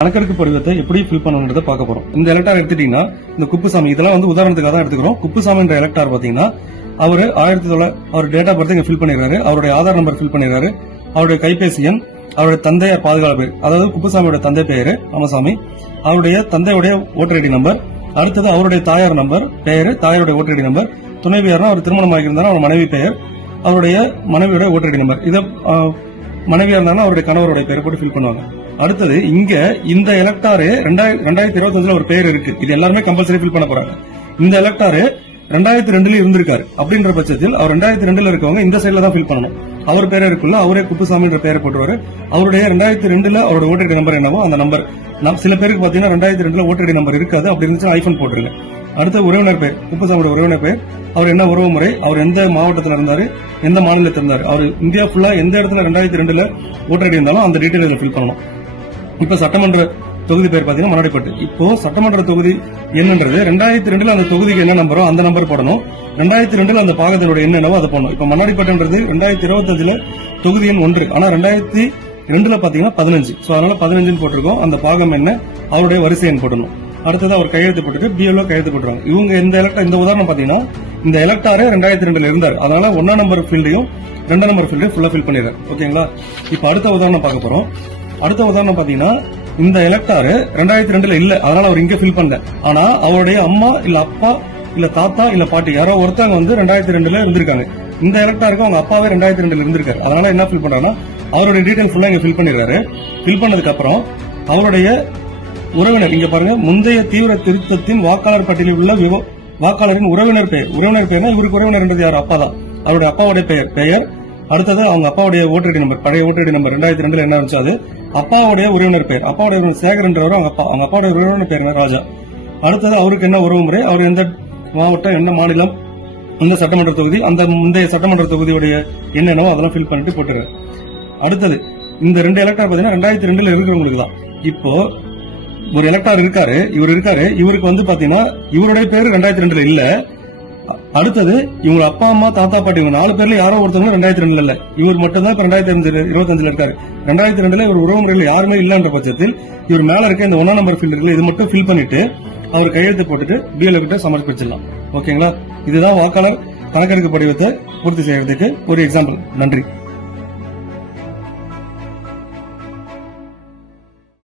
கணக்கெடுப்பு படிவத்தை எப்படி ஃபில் பண்ணணுன்றத பார்க்க போறோம். இந்த எலக்டார் எடுத்துட்டீங்கன்னா இந்த குப்புசாமி இதெல்லாம் வந்து உதாரணத்துக்காக தான் எடுத்துக்கிறோம். குப்புசாமின்ற எலக்டார் பாத்தீங்கன்னா அவர் ஆயிரத்தி தொள்ளாயிரத்தி அவர் டேட் ஆஃப் பர்த் இங்க ஃபில் பண்ணிடுறாரு அவருடைய ஆதார் நம்பர் ஃபில் பண்ணிடுறாரு அவருடைய கைபேசி எண் அவருடைய தந்தையார் பாதுகாப்பு பேர் அதாவது குப்புசாமியோட தந்தை பெயரு ராமசாமி. அவருடைய தந்தையுடைய ஓட்டர் ஐடி நம்பர் அடுத்தது அவருடைய தாயார் நம்பர் பெயரு தாயாருடைய ஓட்டர் ஐடி நம்பர் துணைவியார்னா அவர் திருமணம் ஆகியிருந்தாலும் அவர் மனைவி பெயர் அவருடைய மனைவியோட ஓட்டர் ஐடி நம்பர் இதை மனைவியா இருந்தாலும் அவருடைய கணவருடைய பேரை போட்டு ஃபில் பண்ணுவாங்க. அடுத்தது இங்க இந்த எலக்டாரு ரெண்டாயிரத்தி இருபத்தஞ்சுல ஒரு பேர் இருக்கு. இது எல்லாருமே கம்பல்சரி ஃபில் பண்ண போறாங்க. இந்த எலக்டாரு ரெண்டாயிரத்தி ரெண்டுல இருந்திருக்காரு. அப்படின்ற பட்சத்தில் அவர் ரெண்டாயிரத்தி ரெண்டுல இருக்கவங்க இந்த சைட்ல தான் ஃபில் பண்ணணும். அவர் பேரே இருக்குல்ல அவரே குப்புசாமின்ற பேரை போட்டுருவாரு. அவருடைய ரெண்டாயிரத்தி ரெண்டுல அவரோட ஓட்டர் நம்பர் என்னவோ அந்த நம்பர் நம் சில பேருக்கு பாத்தீங்கன்னா ரெண்டாயிரத்தி ரெண்டுல ஓட்டர் நம்பர் இருக்காது. அப்படி இருந்துச்சு ஐபோன் போட்டுருங்க. அடுத்த உறவினர் பேர் குப்புசாமியோட உறவினர் பேர். அவர் என்ன உறவு முறை அவர் எந்த மாவட்டத்தில் இருந்தாரு எந்த மாநிலத்தில் இருந்தாரு. அவர் இந்தியா ஃபுல்லா எந்த இடத்துல ரெண்டாயிரத்தி ரெண்டுல ஓட்டர் இருந்தாலும் அந்த டீட்டெயில் இதில் ஃபில் பண்ணணும். இப்ப சட்டமன்ற தொகுதி பேர் பாத்தீங்கன்னா மன்னாடிப்பட்டு இப்போ சட்டமன்ற தொகுதி என்னன்றது ரெண்டாயிரத்தி ரெண்டுல அந்த தொகுதிக்கு என்ன நம்பரோ அந்த நம்பர் போடணும். ரெண்டாயிரத்தி ரெண்டுல அந்த பாகத்தினுடைய என்னென்னவோ அதை போடணும். இப்ப மன்னாடிப்பட்டுன்றது ரெண்டாயிரத்தி இருபத்தஞ்சுல தொகுதி எண் ஒன்று. ஆனா ரெண்டாயிரத்தி ரெண்டுல பாத்தீங்கன்னா பதினஞ்சு. சோ அதனால பதினஞ்சுன்னு போட்டிருக்கோம். அந்த பாகம் என்ன? அவருடைய வரிசை எண் போடணும். அடுத்தது அவர் கையெழுத்து போட்டுட்டு பிஎல்ஓ கையெழுத்து போட்டுருவாங்க. இவங்க இந்த எலக்டா இந்த உதாரணம் பாத்தீங்கன்னா இந்த எலக்டாரே ரெண்டாயிரத்தி ரெண்டுல இருந்தார். அதனால ஒன்னா நம்பர் ஃபீல்டையும் ரெண்டாம் நம்பர் ஃபீல்டையும் ஃபுல்லா ஃபில் பண்ணிடுறாரு. ஓகேங்களா? இப்ப அடுத்த உதாரணம் பார்க்க போறோம். அடுத்த உதாரணம் பாத்தீங்கன்னா இந்த எலக்டாரு ரெண்டாயிரத்தி ரெண்டுல இல்ல. அதனால அவர் இங்க ஃபில் பண்ணல. ஆனா அவருடைய அம்மா இல்ல அப்பா இல்ல தாத்தா இல்ல பாட்டி யாரோ ஒருத்தவங்க வந்து ரெண்டாயிரத்தி ரெண்டுல இருந்திருக்காங்க. இந்த எலக்டாருக்கு அவங்க அப்பாவே ரெண்டாயிரத்தி ரெண்டுல இருந்திருக்காரு. அதனால என்ன ஃபில் பண்றாங்கன்னா அவருடைய டீடைல் ஃபுல்லா இங்க ஃபில் பண்ணிடுறாரு. ஃபில் பண்ணதுக்கு அப்புறம் அவருடைய உறவினர் இங்க பாருங்க முந்தைய தீவிர திருத்தத்தின் வாக்காளர் பட்டியலில் உள்ள வாக்காளரின் உறவினர் பெயர். உறவினர் பெயர்னா இவருக்கு உறவினர் என்றது யார்? அப்பா தான். அவருடைய அப்பாவுடைய பெயர் பெயர் அடுத்தது அவங்க அப்பாவுடைய ஓட்டர் ஐடி நம்பர் பழைய ஓட்டர் ஐடி நம்பர் ரெண்டாயிரத்தி ரெண்டுல என்ன இருந்துச்சு அது. அப்பாவுடைய உறவினர் பேர். அப்பாவுடைய உறவினர் சேகர்ன்றவர் அவங்க அப்பா. அவங்க அப்பாவுடைய உறவினர் பேர் ராஜா. அடுத்தது அவருக்கு என்ன உறவு முறை? அவர் எந்த மாவட்டம் என்ன மாநிலம் எந்த சட்டமன்ற தொகுதி அந்த முந்தைய சட்டமன்ற தொகுதியுடைய என்னென்னவோ அதெல்லாம் ஃபில் பண்ணிட்டு போட்டுரு அடுத்தது இந்த ரெண்டு எலக்டர் பாத்தீங்கன்னா ரெண்டாயிரத்தி ரெண்டுல இருக்கிறவங்களுக்கு தான். இப்போ ஒரு எலக்டார் இருக்காரு இவர் இருக்காரு. இவருக்கு வந்து பாத்தீங்கன்னா இவருடைய பேரு ரெண்டாயிரத்தி ரெண்டுல இல்ல. அடுத்தது இவங்க அப்பா அம்மா தாத்தா பாட்டி இவங்க நாலு பேர்ல யாரோ ஒருத்தவங்க ரெண்டாயிரத்தி ரெண்டுல இல்ல. இவர் மட்டும் தான் இப்ப ரெண்டாயிரத்தி அஞ்சு இருபத்தஞ்சுல இருக்காரு. ரெண்டாயிரத்தி ரெண்டுல இவர் உறவு முறையில் யாருமே இல்லன்ற பட்சத்தில் இவர் மேல இருக்க இந்த ஒன்னா நம்பர் ஃபீல்டு இருக்குல்ல இது மட்டும் ஃபில் பண்ணிட்டு அவர் கையெழுத்து போட்டுட்டு பிஎல்ஓ கிட்ட சமர்ப்பிச்சிடலாம். ஓகேங்களா இதுதான் வாக்காளர் கணக்கெடுப்பு படிவத்தை பூர்த்தி செய்யறதுக்கு ஒரு எக்ஸாம்பிள் நன்றி.